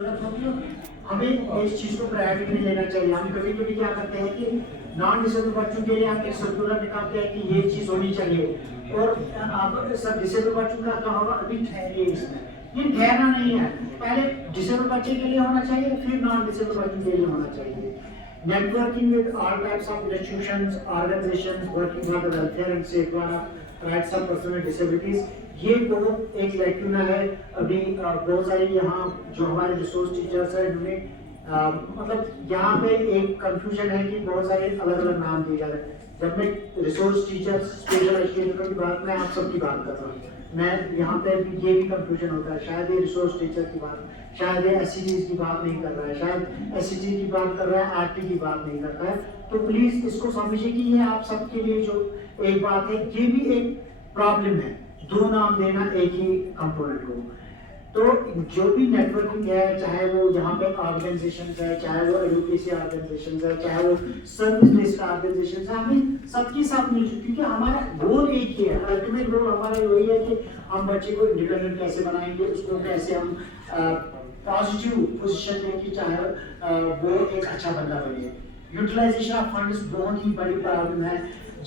हमें इस चीज को प्रायोरिटी नहीं देना चाहिए। हम कभी कभी क्या करते हैं कि नॉन डिसेबल बच्चों के लिए हम एक सर्कुलर निकालते हैं कि ये चीज होनी चाहिए और अब सब डिसेबल बच्चों का क्या होगा, अभी ठहरिए इसमें। ये ठहरना नहीं है, पहले डिसेबल बच्चे के लिए होना चाहिए, फिर नॉन डिसेबल बच्चों के लिए होना चाहिए। Networking with all types of institutions, organizations working for the welfare and safeguard of rights of persons with disabilities, ये बहुत एक लैक्यूना है। अभी बहुत सारे यहाँ जो हमारे रिसोर्स टीचर्स हैं उन्हें मतलब यहाँ पे एक कंफ्यूजन है कि बहुत सारे अलग अलग नाम दिए जा रहे हैं। जब मैं रिसोर्स टीचर स्पेशल एजुकेटर की बात, मैं आप सबकी बात कर रहा हूँ, मैं यहाँ पे भी ये भी कंफ्यूजन होता है, शायद ये रिसोर्स टीचर की बात, शायद ये एससीजी की बात नहीं कर रहा है, शायद एससीजी की बात कर रहा है, आरटी की बात नहीं कर रहा है। तो प्लीज इसको समझिए कि ये आप सबके लिए जो एक बात है, ये भी एक प्रॉब्लम है, दो नाम देना एक ही कंपोनेंट को। तो जो भी नेटवर्किंग है, चाहे वो यहाँ पे ऑर्गेनाइजेशन है, चाहे वो एडवोकेसी ऑर्गेनाइजेशन है, चाहे वो सर्विस बेस्ड ऑर्गेनाइजेशन है, हमें सबके साथ मिलकर, क्योंकि हमारा गोल एक ही है, अल्टीमेट गोल हमारा वही है कि हम बच्चे को इंडिपेंडेंट कैसे बनाएंगे, उसको कैसे हम पॉजिटिव पोजीशन में कि चाहे वो एक अच्छा बंदा बने। यूटिलाइजेशन ऑफ फंड्स बहुत ही बड़ी प्रॉब्लम है।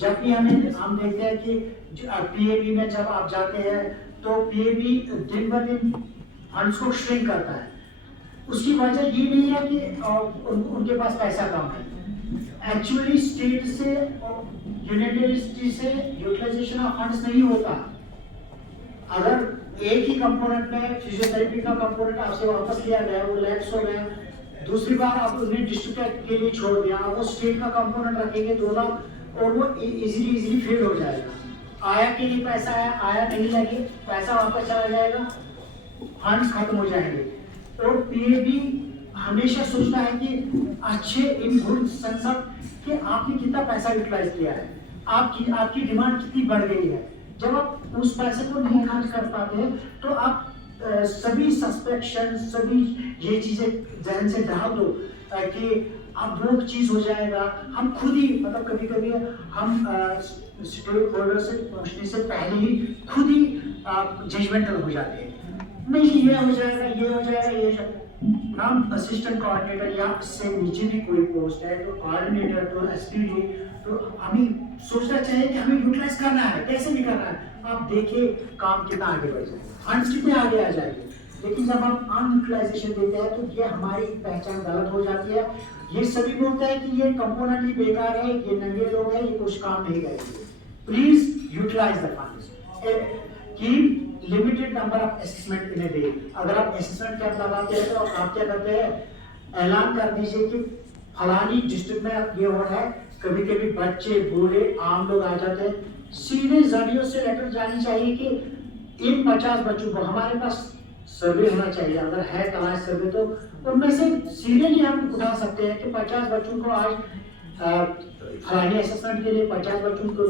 जब भी हम देखते हैं कि पीएबी में जब आप जाते हैं तो पीएबी दिन ब दिन फंड्स को श्रिंक करता है। उसकी वजह ये नहीं है कि उनके पास पैसा कम है, एक्चुअली स्टेट से यूनियन टेरिटरी से यूटिलाइजेशन ऑफ फंड्स नहीं होता। अगर एक ही कंपोनेंट में फिजियोथेरेपी का कंपोनेंट आपसे वापस लिया गया, वो लैप्स हो गया, दूसरी बार आप उन्हें डिस्ट्रिक्ट के लिए छोड़ दिया, वो स्टेट का कंपोनेंट रखेंगे 2 लाख और वो इजीली फेल हो जाएगा। आया के लिए पैसा आया नहीं लगे, पैसा वापस चला जाएगा, फंड्स खत्म हो जाएंगे। और पीएबी हमेशा सोचता है कि अच्छे इन गुड संसद कि आपने कितना पैसा यूटिलाइज किया है, आपकी डिमांड कितनी बढ़ गई है। जब आप उस पैसे को नहीं खर्च कर पाते तो आप सभी सस्पेक्शन, सभी ये चीजें जहन से डाल दो कि अब वो चीज हो जाएगा। हम खुद ही मतलब कभी कभी हम स्टेक होल्डर से पहुंचने से पहले ही खुद ही जजमेंटल हो जाते हैं, नहीं ये हो जाएगा, ये हो जाएगा, ये हम असिस्टेंट कोऑर्डिनेटर या इससे नीचे भी कोई पोस्ट है तो कोऑर्डिनेटर तो एसपीडी, तो हमें सोचना चाहिए कि हमें यूटिलाइज करना है, कैसे भी करना है। आप देखिए काम कितना आगे बढ़ जाएगा, फंड्स कितने आगे आ जाएंगे। लेकिन जब हम अनयूटिलाइजेशन देते हैं तो ये हमारी पहचान गलत हो जाती है। ये सभी बोलते हैं कि ये कंपोनेंट ही बेकार है, ये नंगे लोग हैं, ये कुछ काम नहीं करेंगे। Please utilise the funds, keep limited number of assessment in a day. अगर आप असेसमेंट कैंप लगाते हैं तो आप क्या करते हैं, ऐलान कर दीजिए कि फलानी डिस्ट्रिक्ट में ये हो रहा है। कभी कभी बच्चे, बूढ़े, आम लोग आ जाते हैं, सीधे जरियों से लेटर जानी चाहिए कि इन 50 बच्चों को हमारे पास सर्वे होना चाहिए। अगर है तलाश सर्वे तो उनमें से सीरियली हम उठा सकते हैं कि 50 बच्चों को आज फलानी असेसमेंट के लिए, 50 बच्चों को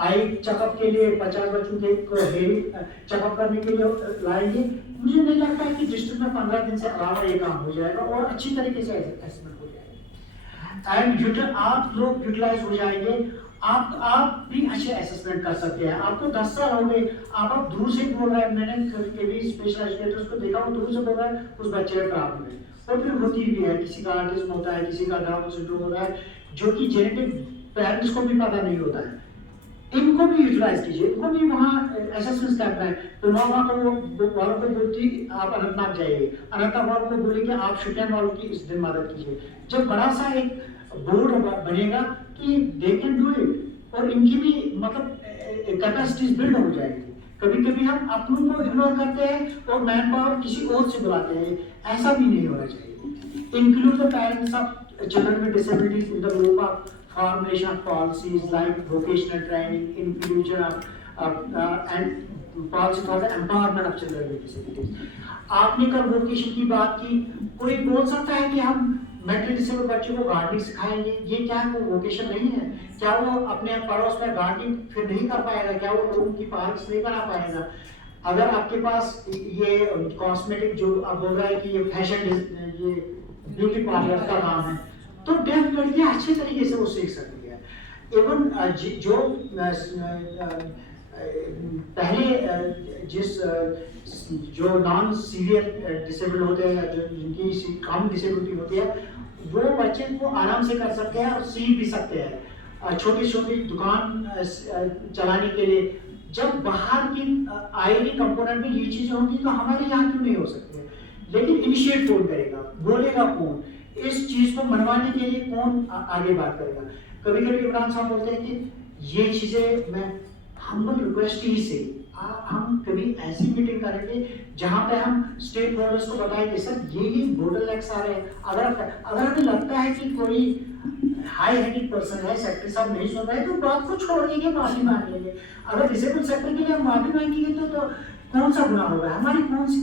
आई चेकअप के लिए, 50 बच्चों को हेयरिंग चेकअप करने के लिए लाएंगे। मुझे नहीं लगता है कि डिस्ट्रिक्ट में 15 दिन से अलावा ये काम हो जाएगा और अच्छी तरीके से असेसमेंट हो जाएगा एंड आप लोग यूटिलाइज हो जाएंगे। आप भी अच्छे असेसमेंट कर सकते हैं। आपको 10 साल हो गए, आप दूर से बोल रहे हैं, मैंने कभी स्पेशल एजुकेटर्स को देखा, वो दूर से बोल रहा है उस बच्चे में प्रॉब्लम है, और फिर होती भी है, किसी का ऑटिज्म होता है, किसी का डाउन सिंड्रोम होता है, जो कि जेनेटिक पेरेंट्स को भी पता नहीं होता है। इनको भी यूटिलाइज कीजिए, इनको भी वहाँ असेसमेंट करना है। तो नौवा को वालों को बोलती आप अनंतनाग जाइए, अनंतनाग वालों को बोले कि आप शुक्रिया वालों की इस दिन मदद कीजिए। जब बड़ा सा एक बोर्ड बनेगा कि दे कैन डू इट, और इनकी भी मतलब कैपेसिटीज बिल्ड हो जाएगी। कभी कभी हम अपनों को इग्नोर करते हैं और मैन पावर किसी और से बुलाते हैं, ऐसा भी नहीं होना चाहिए। Include the parents of children with disabilities in the group of formulation of policies like vocational training, inclusion of and policy for the empowerment of children with disabilities। आपने कल वोकेशन की बात की, कोई बोल सकता है कि हम मेंटली डिसेबल बच्चों को गार्डनिंग सिखाएंगे, ये क्या है, वो वोकेशन नहीं है क्या? वो अपने पड़ोस में गार्डनिंग फिर नहीं कर पाएगा क्या? वो लोगों की पार्क्स नहीं बना पाएगा? अगर आपके पास ये कॉस्मेटिक जो आप बोल रहा है कि ये फैशन, ये ब्यूटी पार्लर का काम है, तो डेफ लड़कियां अच्छे तरीके से वो सीख सकती है। इवन जो पहले जिस जो नॉन सीवियर डिसेबल्ड होते हैं, जो जिनकी कम डिसेबिलिटी होती है, वो बच्चे को आराम से कर सकते हैं और सीख भी सकते हैं। छोटी छोटी दुकान चलाने के लिए जब बाहर की आईटी कंपोनेंट में ये चीजें होंगी तो हमारे यहाँ क्यों नहीं हो सकती है? लेकिन इनिशिएट कौन करेगा, बोलेगा कौन, इस चीज को मनवाने के लिए कौन आगे बात करेगा? कभी कभी इमरान साहब बोलते हैं कि ये चीजें मैं हम्बल रिक्वेस्ट ही से हम कभी ऐसी मीटिंग करेंगे जहां पे हम स्टेक होल्डर्स को बताएंगे सर ये बोटलनेक्स आ रहे हैं। अगर हमें लगता है कि कोई हाई हेडेड पर्सन है, सेक्रेटरी साहब नहीं सुन रहे तो बात को छोड़ देंगे, माफी मांग लेंगे। अगर डिसेबल सेक्टर के लिए हम माफी मांगेंगे तो कौन सा गुनाह होगा? हमारी कौन सी,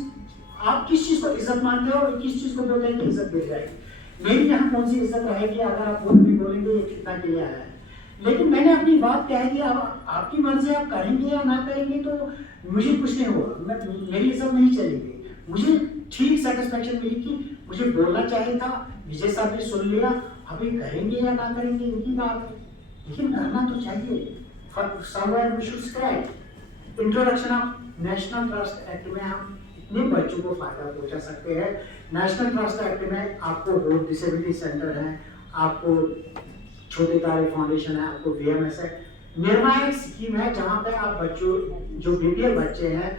आप किस चीज को इज्जत मानते हो और किस चीज को बोलते हैं कि इज्जत मिल जाएगी? मेरी यहाँ कौन सी इज्जत रहेगी अगर आप खुद भी बोलेंगे ये कितना के लिए आया है? लेकिन मैंने अपनी बात कह दी, अब आपकी मर्जी, आप करेंगे या ना करेंगे तो मुझे कुछ नहीं होगा, मेरी इज्जत नहीं चलेगी। मुझे ठीक सेटिस्फेक्शन मिली कि मुझे बोलना चाहिए था, विजय साहब ने सुन लिया, अभी करेंगे या ना करेंगे इनकी बात है, लेकिन करना तो चाहिए। somewhere we should start. Introduction of national trust act में हम इतने बच्चों को फायदा पहुंचा सकते हैं। नेशनल ट्रस्ट एक्ट में आपको रोड डिसेबिलिटी सेंटर है, आपको छोटे तारे फाउंडेशन है, आपको VMS है, निर्णायक स्कीम है जहां पे आप बच्चों जो BPL बच्चे हैं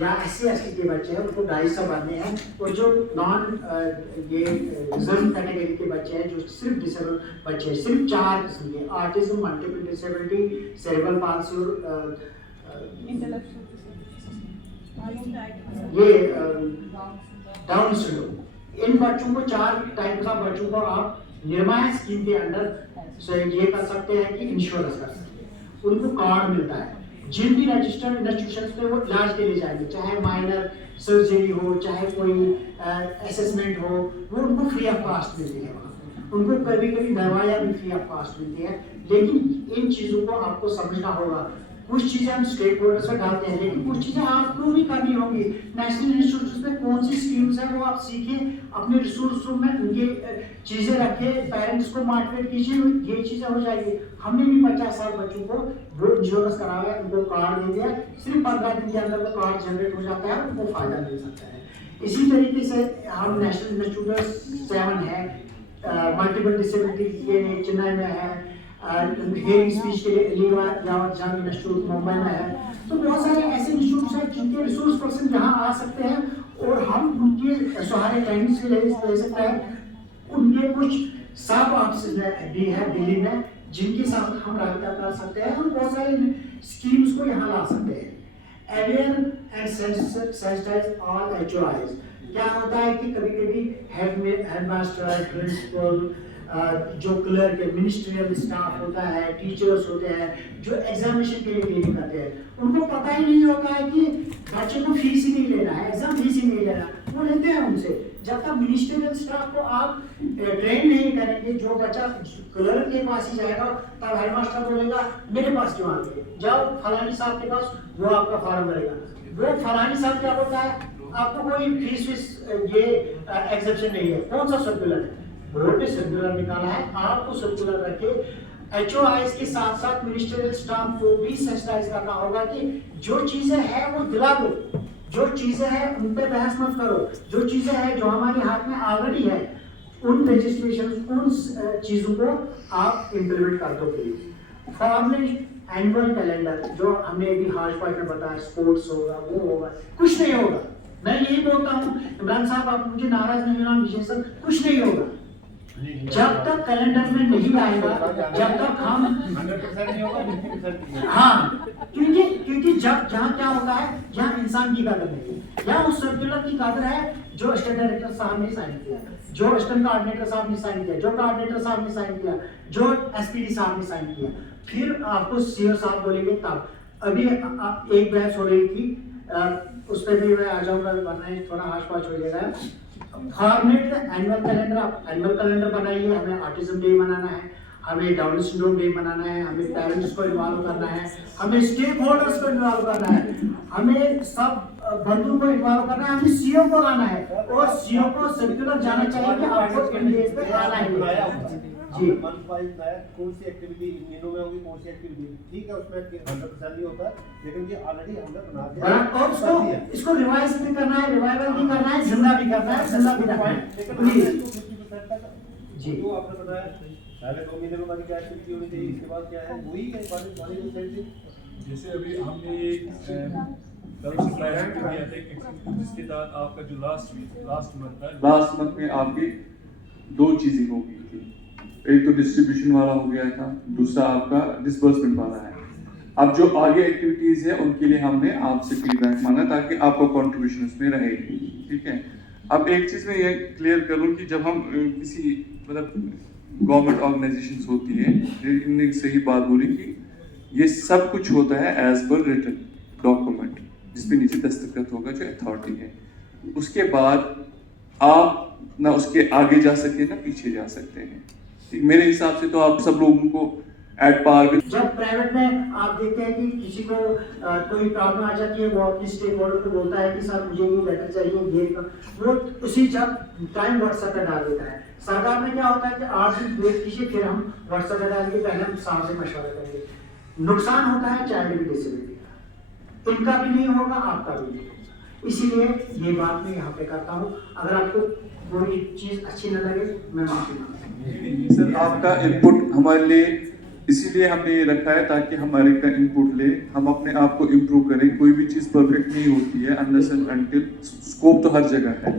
या SC/ST के बच्चे हैं उनको 250 भरने हैं, और जो नॉन ये रिजर्व कैटेगरी के बच्चे हैं जो सिर्फ डिसेबल बच्चे हैं, सिर्फ 4 किस्म के, autism, multiple disability, cerebral palsy, ये डाउन सिंड्रोम, इन बच्चों को 4 टाइप का बच्चों को आप निर्माण स्कीम के अंडर ये कर सकते हैं कि इंश्योरेंस कर सकते हैं, उनको कार्ड मिलता है। जिन भी रजिस्टर्ड इंस्टीट्यूशंस पे वो इलाज के लिए जाएंगे, चाहे माइनर सर्जरी हो, चाहे कोई असेसमेंट हो, वो उनको फ्री ऑफ कॉस्ट मिलती है। उनको कभी कभी दवाइयाँ भी फ्री ऑफ कॉस्ट मिलती है। लेकिन इन चीज़ों को आपको समझना होगा, कुछ चीज़ें हम स्टेक होल्डर्स पर डालते हैं, लेकिन कुछ चीज़ें आपको भी करनी होगी। नेशनल इंस्टीट्यूट में कौन सी स्कीम्स हैं वो आप सीखें, अपने रिसोर्स रूम में उनके चीज़ें रखें, पेरेंट्स को मोटिवेट कीजिए, ये चीज़ें हो जाएगी। हमने भी 50 साल बच्चों को वो इंश्योरेंस कराया, उनको कार्ड दे दिया, सिर्फ 15 दिन के अंदर वो कार्ड जनरेट हो जाता है, उनको फायदा मिल सकता है। इसी तरीके से हम नेशनल इंस्टीट्यूट 7 है, मल्टीपल डिसेबिलिटी के चेन्नई में है, हेयरिंग स्पीच के लिए अलीबाग इंस्टीट्यूट मुंबई में है। तो बहुत सारे ऐसे इंस्टीट्यूट हैं जिनके रिसोर्स पर्सन यहाँ आ सकते हैं और हम उनके सहारे ट्रेनिंग के लिए ले सकते हैं। उनके कुछ सब ऑफिस भी है दिल्ली में जिनके साथ हम रब्ता कर सकते हैं और बहुत सारे स्कीम्स को यहाँ ला सकते हैं। Aware and sensitise all HOIs। क्या होता है कि कभी कभी हेडमास्टर, प्रिंसिपल, जो क्लर्क, मिनिस्ट्रियल स्टाफ होता है, टीचर्स होते हैं जो एग्जामिनेशन के लिए ट्रेनिंग करते हैं, उनको पता ही नहीं होता है कि बच्चे को फीस ही नहीं लेना है, एग्जाम फीस ही नहीं लेना, वो लेते हैं उनसे। जब तक मिनिस्ट्रियल स्टाफ को आप ट्रेन नहीं करेंगे, जो बच्चा क्लर्क के पास ही जाएगा तब हेडमास्टर बोलेगा मेरे पास क्यों आते, जाओ फलानी साहब के पास, वो आपका फॉर्म भरेगा। वो फलानी साहब क्या बोलता है, आपको कोई फीस ये एग्जेप्शन नहीं है, कौन सा सर्कुलर है, बोर्ड ने सर्कुलर निकाला है, आपको सर्कुलर रखे। HOIs के साथ साथ मिनिस्ट्रियल स्टाफ को भी सेंसिटाइज करना होगा कि जो चीजें हैं वो दिला दो, जो चीजें हैं उन पे बहस मत करो, जो चीजें हैं जो हमारे हाथ में ऑलरेडी है उन रजिस्ट्रेशन, उन चीजों को आप इम्प्लीमेंट कर दो प्लीज। फॉर्मेट एनुअल कैलेंडर जो हमने अभी हार्श पॉइंट में बताया, स्पोर्ट्स होगा, वो होगा, कुछ नहीं होगा। मैं यही बोलता हूँ इमरान साहब, आप मुझे नाराज नहीं होना, विजय सर, कुछ नहीं होगा जब तक कैलेंडर में नहीं आएगा, जब तक हम 100% नहीं होगा। हाँ, क्योंकि जब जहाँ क्या होता है, जहाँ इंसान की कदर नहीं है, यहाँ उस सर्कुलर की कदर है जो असिस्टेंट डायरेक्टर साहब ने साइन किया, जो असिस्टेंट कोऑर्डिनेटर साहब ने साइन किया, जो कोऑर्डिनेटर साहब ने साइन किया, जो SPD साहब ने साइन किया, फिर आपको CO साहब बोलेंगे तब। अभी एक बहस हो रही थी, उस पर भी मैं आ जाऊंगा, वरना थोड़ा हाश पाश हो जाएगा। फॉर्मेट एनुअल कैलेंडर, आप एनुअल कैलेंडर बनाइए, हमें ऑटिज्म डे मनाना है, हमें डाउन सिंड्रोम डे मनाना है, हमें पेरेंट्स को इन्वॉल्व करना है, हमें स्टेक होल्डर्स को इन्वॉल्व करना है, हमें सब बंधुओं को इन्वॉल्व करना है, हमें CO को लाना है और CO को सर्कुलर जाना चाहिए कि आपको पे आना है। जी। मंथ वाइज बनाया कौन सी एक्टिविटी इन दिनों में होगी, कौन सी एक्टिविटी, ठीक है उसमें 100% नहीं होता, लेकिन ये ऑलरेडी हमने बना दिया और इसको रिवाइज भी करना है, रिवाइवल भी करना है, जिंदा भी करना है, जिंदा भी रखना है। प्लीज 50% तक जी। जो आपने बनाया पहले 2 महीने में हमारी क्या एक्टिविटी होनी चाहिए, इसके बाद क्या है वही है वाली जैसे अभी हमने एक कल सप्लायर को दिया था एक जिसके तहत आपका जो लास्ट मंथ में आपकी 2 चीजें हो गई थी। एक तो डिस्ट्रीब्यूशन वाला हो गया था, दूसरा आपका डिस्बर्समेंट वाला है। अब जो आगे एक्टिविटीज है उनके लिए हमने आपसे फीडबैक मांगा ताकि आपका कंट्रीब्यूशन उसमें रहे, ठीक है। अब एक चीज मैं ये क्लियर कर लूं कि जब हम किसी मतलब गवर्नमेंट ऑर्गेनाइजेशंस होती है, इनने सही बात बोली कि ये सब कुछ होता है एज पर रिटन डॉक्यूमेंट जिसपे नीचे दस्तखत होगा जो अथॉरिटी है। उसके बाद आप ना उसके आगे जा सकते हैं ना पीछे जा सकते हैं। मेरे हिसाब से तो आप सब लोगों को एट पार विद। जब प्राइवेट में आप देखते हैं कि किसी को कोई प्रॉब्लम आ जाती है, वो अपनी स्टेक होल्डर को बोलता है कि सर मुझे ये लेटर चाहिए, ये वो उसी जब टाइम व्हाट्सएप पे डाल देता है। सरकार में क्या होता है कि आप भी वेट कीजिए, फिर हम व्हाट्सएप पे डालेंगे, पहले हम साहब से मशवरा करेंगे। नुकसान होता है चाइल्ड की डिसेबिलिटी का, इनका भी नहीं होगा, आपका भी नहीं होगा। इसीलिए ये बात मैं यहाँ पे करता हूँ। अगर आपको कोई चीज अच्छी न लगे मैं माफी मांगता हूँ। सर आपका इनपुट हमारे लिए इसीलिए हमने ये रखा है ताकि हमारे का इनपुट ले, हम अपने आप को इम्प्रूव करें। कोई भी चीज परफेक्ट नहीं होती है अनलेस एंड अनटिल, स्कोप तो हर जगह है।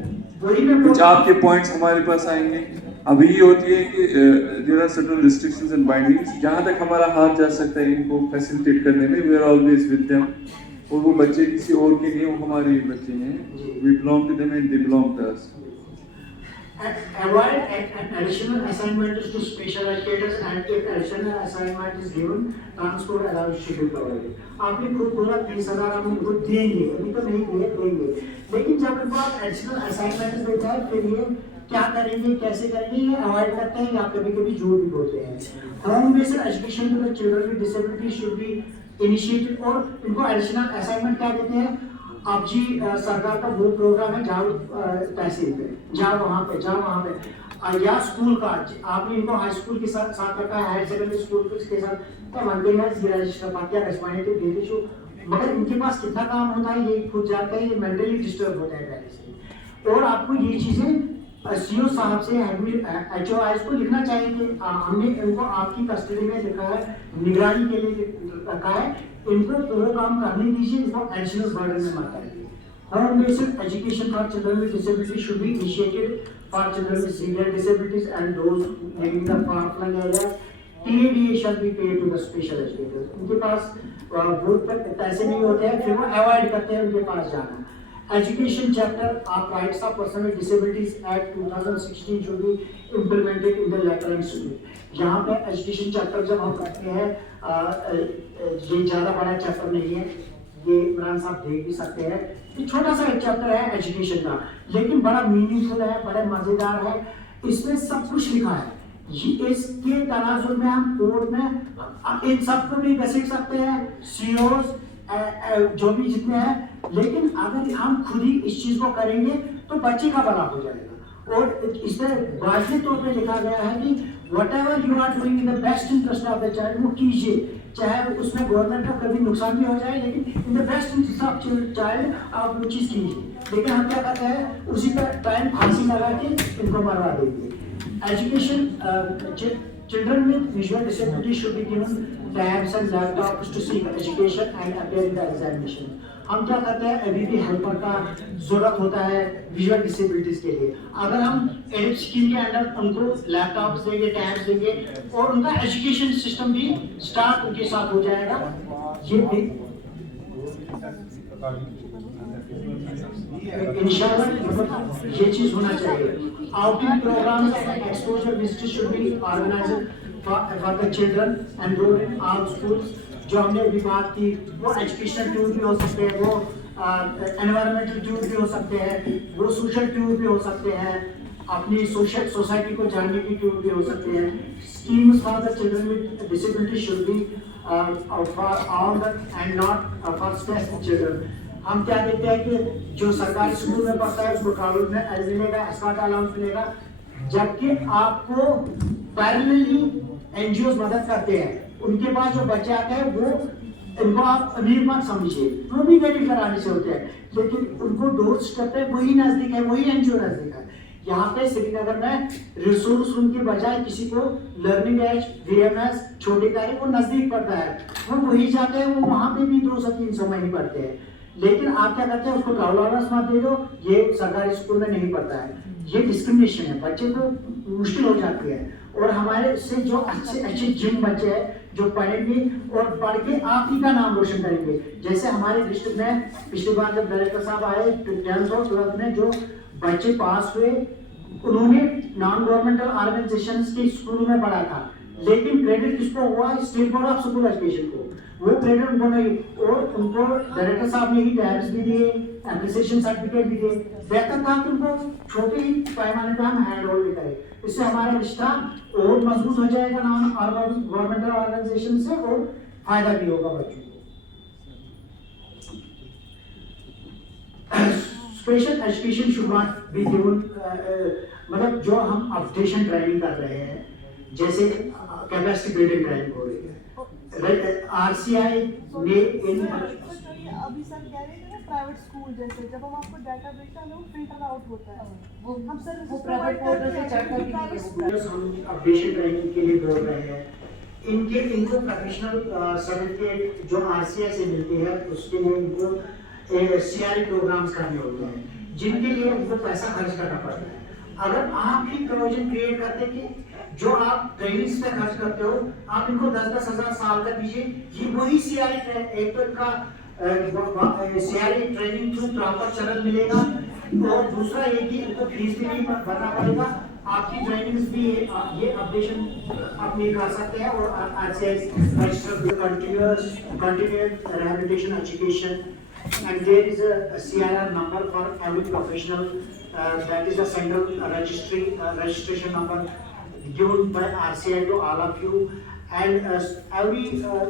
कुछ आपके पॉइंट्स हमारे पास आएंगे। अभी ये होती है कि there are certain restrictions and bindings, जहाँ तक हमारा हाथ जा सकता है इनको फैसिलिटेट करने में, we are always with them. और वो बच्चे किसी और के नहीं, वो हमारे बच्चे हैं, we belong to them and they belong to us. Avoid an additional assignment to special educators, and if additional assignment is given, transport allowance should be provided. आपने खुद बोला 30,000 हम उनको देंगे, अभी तो नहीं दिए, देंगे। लेकिन जब उनको आप एडिशनल असाइनमेंट देते हैं, फिर ये क्या करेंगे, कैसे करेंगे, ये अवॉइड करते हैं या कभी-कभी झूठ भी बोलते हैं। Home based education to the children with disability should be initiated, और इनको एडिशनल असाइनमेंट क्या देते हैं, अब जी सरकार का वो प्रोग्राम है, जाओ तहसील पे, जाओ वहाँ पे, जाओ वहाँ पे, या स्कूल का आपने इनको हाई स्कूल के साथ रखा है, हायर सेकेंडरी स्कूल के साथ, तो मनते हैं मगर इनके पास कितना काम होता है ये खुद जानते हैं, ये मेंटली डिस्टर्ब होता है पहले से। और आपको ये चीजें सीओ साहब से HOIs को लिखना चाहिए कि हमने इनको आपकी कस्टडी में लिखा है, निगरानी के लिए रखा है, इनको वो काम करने दीजिए, इनको एडिशनल बर्डन में मत डालिए। Home based education for children with disability should be initiated for children with severe disabilities and those living in the far flung areas. TADA shall be paid to the special educators. उनके पास बहुत पैसे नहीं होते हैं, फिर वो avoid करते हैं उनके पास जाना। Education chapter of rights of person with disabilities act 2016 should be implemented in the Lateran school। यहाँ पे एजुकेशन चैप्टर जब हम रखते हैं, ये ज़्यादा बड़ा चैप्टर नहीं है, ये इमरान साहब देख भी सकते हैं, ये छोटा सा एक चैप्टर है एजुकेशन का, लेकिन बड़ा मीनिंगफुल है, बड़ा मज़ेदार है। इसमें सब कुछ लिखा है। इसके तनाजुर में हम कोर्ट में इन सबको भी घसीट सकते हैं, CEOs जो भी जितने हैं, लेकिन अगर हम खुद ही इस चीज को करेंगे तो बच्चे का भला हो जाएगा। और इसमें वाजिब तौर पे लिखा गया है कि whatever you are doing in the best interest of the child, वो कीजिए, चाहे उसमें गवर्नमेंट का कभी नुकसान भी हो जाए, लेकिन in the best interest of child आप वो चीज कीजिए। लेकिन हम क्या करते हैं, उसी पर टाइम फांसी लगा के इनको मरवा देंगे। Education, children with visual disability should be given tabs and laptops to seek education and appear in the examination। हम क्या करते हैं, अभी भी हेल्पर का जरूरत होता है विजुअल डिसेबिलिटीज के लिए। अगर हम एडिट स्कीम के अंदर उनको लैपटॉप्स देंगे, टैब्स देंगे, और उनका एजुकेशन सिस्टम भी स्टार्ट उनके साथ हो जाएगा। ये भी इंशाल्लाह ये चीज होना चाहिए। Outing programs and exposure visits should be organized for the children and enrolled in all schools। जो हमने अभी बात की, वो एजुकेशनल टूर भी हो सकते हैं, वो एनवायरमेंटल टूर भी हो सकते हैं, वो सोशल टूर भी हो सकते हैं, अपनी सोशल सोसाइटी को जानने की टूर भी हो सकते हैं। Schemes for the children with disability should B for all and not for specific children. हम क्या देखते हैं कि जो सरकारी स्कूल में पढ़ता है उसको ट्रैवल में मिलेगा, एस्कॉर्ट अलाउंस मिलेगा, जबकि आपको पैरेलली एनजीओ मदद करते हैं। उनके पास जो बच्चे आते हैं वो इनको आप अमीर मत समझिए, वो भी गरीब घराने से होते हैं, लेकिन उनको डोर स्टेप पे वही नजदीक है, वही एनजीओ नजदीक है। यहाँ पे श्रीनगर में रिसोर्स रूम की बजाय किसी को लर्निंग एज वीएमएस छोटे कार्य वो नजदीक पड़ता है, वो वही जाते हैं, वो वहाँ पे भी 2 से 3 समय ही पढ़ते हैं। लेकिन आप क्या करते हैं, उसको ट्रैवलर्स मत दे दो, ये सरकारी स्कूल में नहीं पढ़ता है, ये डिस्क्रिमिनेशन है, बच्चे को मुश्किल हो जाती है। और हमारे से जो अच्छे जिन बच्चे हैं जो पढ़ेंगे और पढ़ के आप ही का नाम रोशन करेंगे। जैसे हमारे डिस्ट्रिक्ट में पिछली बार जब डायरेक्टर साहब आए 10th और 12th में जो बच्चे पास हुए उन्होंने नॉन गवर्नमेंटल ऑर्गेनाइजेशंस के स्कूल में पढ़ा था, लेकिन क्रेडिट किसको हुआ, state board of school education को, वो क्रेडिट उनको नहीं। और उनको डायरेक्टर साहब ने ही टैब्स भी दिए, एप्रिसिएशन सर्टिफिकेट भी दिए। बेहतर था कि उनको छोटे ही पैमाने पर हम हैंड होल्ड करें, इससे हमारा रिश्ता और मजबूत हो जाएगा नॉन गवर्नमेंटल ऑर्गेनाइजेशन से, और फायदा भी होगा बच्चों को। Special education should not be given, मतलब जो हम अपडेशन ट्रेनिंग कर रहे हैं, जैसे कैपेसिटी बिल्डिंग ट्रेनिंग हो रही है, आरसीआई ने इन अभी सर कह रहे थे प्राइवेट स्कूल जैसे जब हम आपको डाटा भेजते हैं वो फिल्टर आउट होता है, हम सर वो प्राइवेट पोर्टल से चेक करके प्राइवेट स्कूल हम अपडेशन ट्रेनिंग के लिए बोल रहे हैं। इनको प्रोफेशनल सर्टिफिकेट जो आरसीआई से मिलती है उसके लिए इनको सीआरई प्रोग्राम्स करने होते हैं, जिनके लिए उनको पैसा खर्च करना पड़ता है। अगर आप ही प्रोविजन क्रिएट करते कि जो आप ट्रेनिंग्स पे खर्च करते हो आप इनको 10-10 हज़ार साल तक दीजिए, ये वही सीआरई एक तो इनका सीआरई ट्रेनिंग थ्रू प्रॉपर चरण मिलेगा, और दूसरा ये कि इनको फीस भी नहीं भरना पड़ेगा, आपकी ट्रेनिंग्स भी ये अपडेशन आप नहीं कर सकते हैं। और RCI register continuous rehabilitation education, and there is a CIR number for every professional, that is a central registration number given by RCI to all of you, and every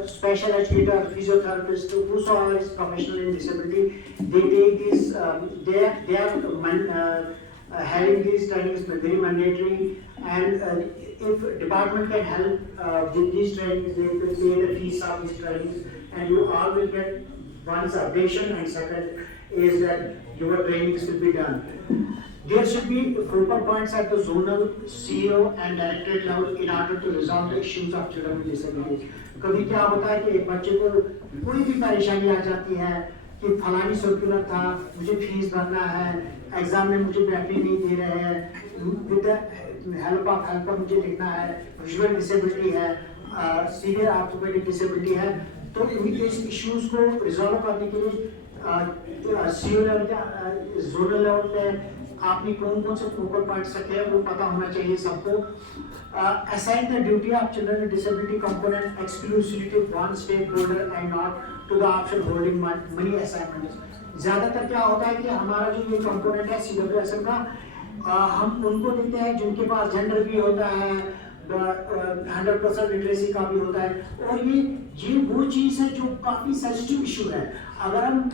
special educator, physiotherapist, whosoever is professional in disability, they take this, they are having these trainings very mandatory, and if department can help with these trainings, they will pay the fees of these trainings, and you all will get one's updation, and second is that your trainings will be done. There should be focal points at the zonal, CEO and directorate level in order to resolve the issues of children with disabilities. कभी क्या होता है कि एक बच्चे को कोई भी परेशानी आ जाती है कि फलानी सर्कुलर था, मुझे फीस भरना है, एग्जाम में मुझे बैठने नहीं दे रहे हैं, विद हेल्प ऑफ हेल्पर मुझे लिखना है, विजुअल डिसेबिलिटी है, सीवियर ऑर्थोपेडिक डिसेबिलिटी है, तो इस इश्यूज को रिजॉल्व करने के लिए सीओ लेवल पे, जोनल लेवल पे आपने कौन से फोकल पॉइंट्स रखे हैं वो पता होना चाहिए सबको। Assign the duty of children with disability component exclusively to one stakeholder and not to the option holding money assignment. ज्यादातर क्या होता है कि हमारा जो ये कंपोनेंट है CWSM का, हम उनको देते हैं जिनके पास जेंडर भी होता है, 100% लिटरेसी का भी होता है, और ये वो चीज है जो काफी सेंसिटिव इशू है। अगर हम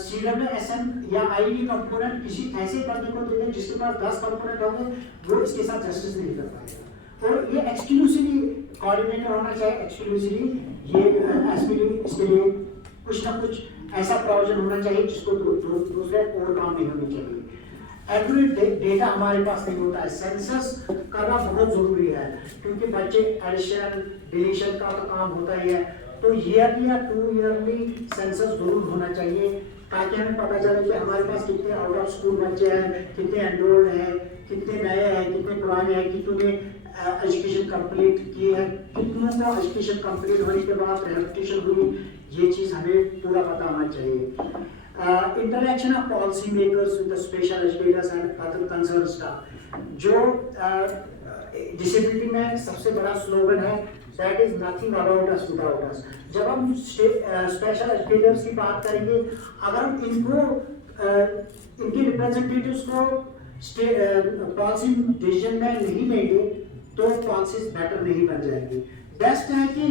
CWSM या IED कंपोनेंट किसी ऐसे बंदे को देते हैं जिसके पास 10 कंपोनेंट होंगे, वो इसके साथ जस्टिस नहीं कर पाएगा। और ये एक्सक्लूसिवली कोऑर्डिनेटर होना चाहिए, एक्सक्लूसिवली ये एसपीडी, इसके लिए कुछ ना कुछ ऐसा प्रोविजन होना चाहिए जिसको दूसरे और काम नहीं होनी चाहिए। एक्यूरेट डेटा हमारे पास नहीं होता है, सेंसस करना बहुत जरूरी है, क्योंकि बच्चे एडिशन डिलीशन का काम होता ही है, तो ईयरली या 2 ईयरली सेंसस जरूर होना चाहिए, ताकि हमें पता चले कि हमारे पास कितने आउट ऑफ स्कूल बच्चे हैं, कितने एनरोल्ड हैं, कितने नए हैं, कितने पुराने हैं, कितने एजुकेशन कंप्लीट की है, कितनों को एजुकेशन कंप्लीट होने के बाद रिहैबिलिटेशन हुई, ये चीज़ हमें पूरा पता होना चाहिए। Interaction of policy makers with the special educators and other concerned staff, जो डिसेबिलिटी में सबसे बड़ा स्लोगन है that is nothing about us without us। जब हम स्पेशल एजुकेटर्स की बात करेंगे, अगर हम इनके रिप्रेजेंटेटिव्स को पॉलिसी डिसीजन में नहीं लेंगे तो पॉलिसीज बेटर नहीं बन जाएंगी। बेस्ट है कि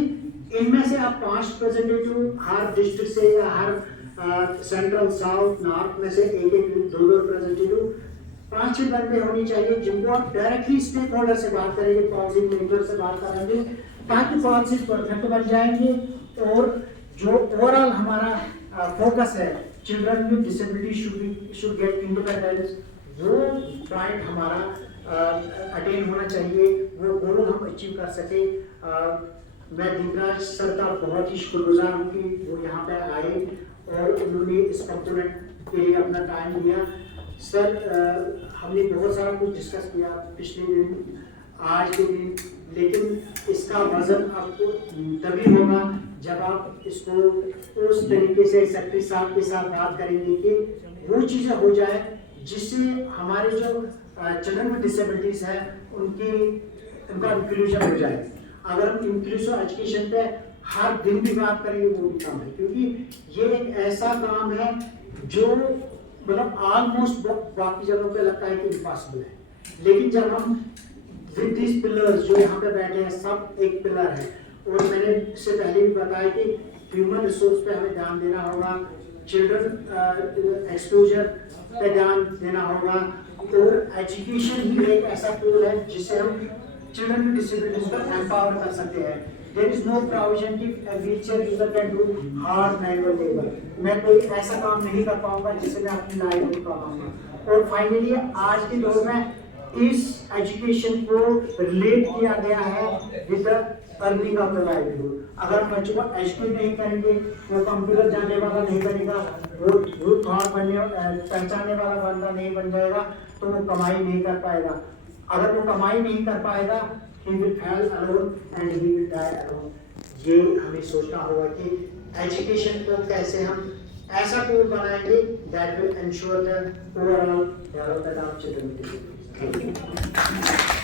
इनमें से आप 5 रिप्रेजेंटेटिव हर डिस्ट्रिक्ट से या हर सेंट्रल साउथ नॉर्थ में से एक 2 रिप्रेजेंटेटिव 5-6 बंदे होनी चाहिए जिनको आप डायरेक्टली स्टेक होल्डर से बात करेंगे, पॉलिसी मेकर से बात करेंगे, ताकि पॉलिसी परफेक्ट बन जाएंगे। और जो ओवरऑल हमारा फोकस है, children with disability should get independence, वो पॉइंट हमारा अटेन होना चाहिए, वो गोल हम अचीव कर सके। मैं दीपराज सर का बहुत ही शुक्रगुजार हूँ कि वो यहाँ पे आए और उन्होंने इस कंपोनेंट के लिए अपना टाइम दिया। सर हमने बहुत सारा कुछ डिस्कस किया पिछले दिन, आज के दिन, लेकिन इसका वजन आपको तभी होगा जब आप इसको उस तरीके से सेक्रेटरी साहब के साथ बात करेंगे कि वो चीज़ें हो जाए जिससे हमारे जो चिल्ड्रन विद डिसेबिलिटीज है उनका इंक्लूजन हो जाए। अगर हम इंक्लूसिव एजुकेशन पे हर दिन भी बात करेंगे वो भी काम है, क्योंकि ये एक ऐसा काम है जो मतलब ऑलमोस्ट बाकी जगहों पे लगता है कि इम्पॉसिबल है, लेकिन जब हम विद दिस पिलर्स जो यहाँ पे बैठे हैं सब एक पिलर है। और मैंने इससे पहले भी बताया कि ह्यूमन रिसोर्स पे हमें ध्यान देना होगा, चिल्ड्रन एक्सपोजर पे ध्यान देना होगा, और एजुकेशन ही एक ऐसा टूल है जिससे हम चिल्ड्रन विद डिसेबिलिटीज को एम्पावर कर सकते हैं। There is no provision कि wheelchair user can do hard manual labor। मैं कोई ऐसा काम नहीं कर पाऊंगा जिससे मैं अपनी लाइफ नहीं पाऊंगा। और फाइनली आज के दौर में इस एजुकेशन को रिलेट किया गया है with earning of the livelihood. अगर हम बच्चों को एजुकेट नहीं करेंगे, वो कंप्यूटर जानने वाला नहीं बनेगा, वो थॉट पहचानने वाला बंदा नहीं बन जाएगा, तो वो कमाई नहीं कर पाएगा। अगर वो कमाई नहीं कर पाएगा, he will fail alone and he will die alone। ये हमें सोचना होगा कि एजुकेशन को कैसे हम ऐसा टूल बनाएंगे that will ensure the overall development of children with disabilities। Thank you।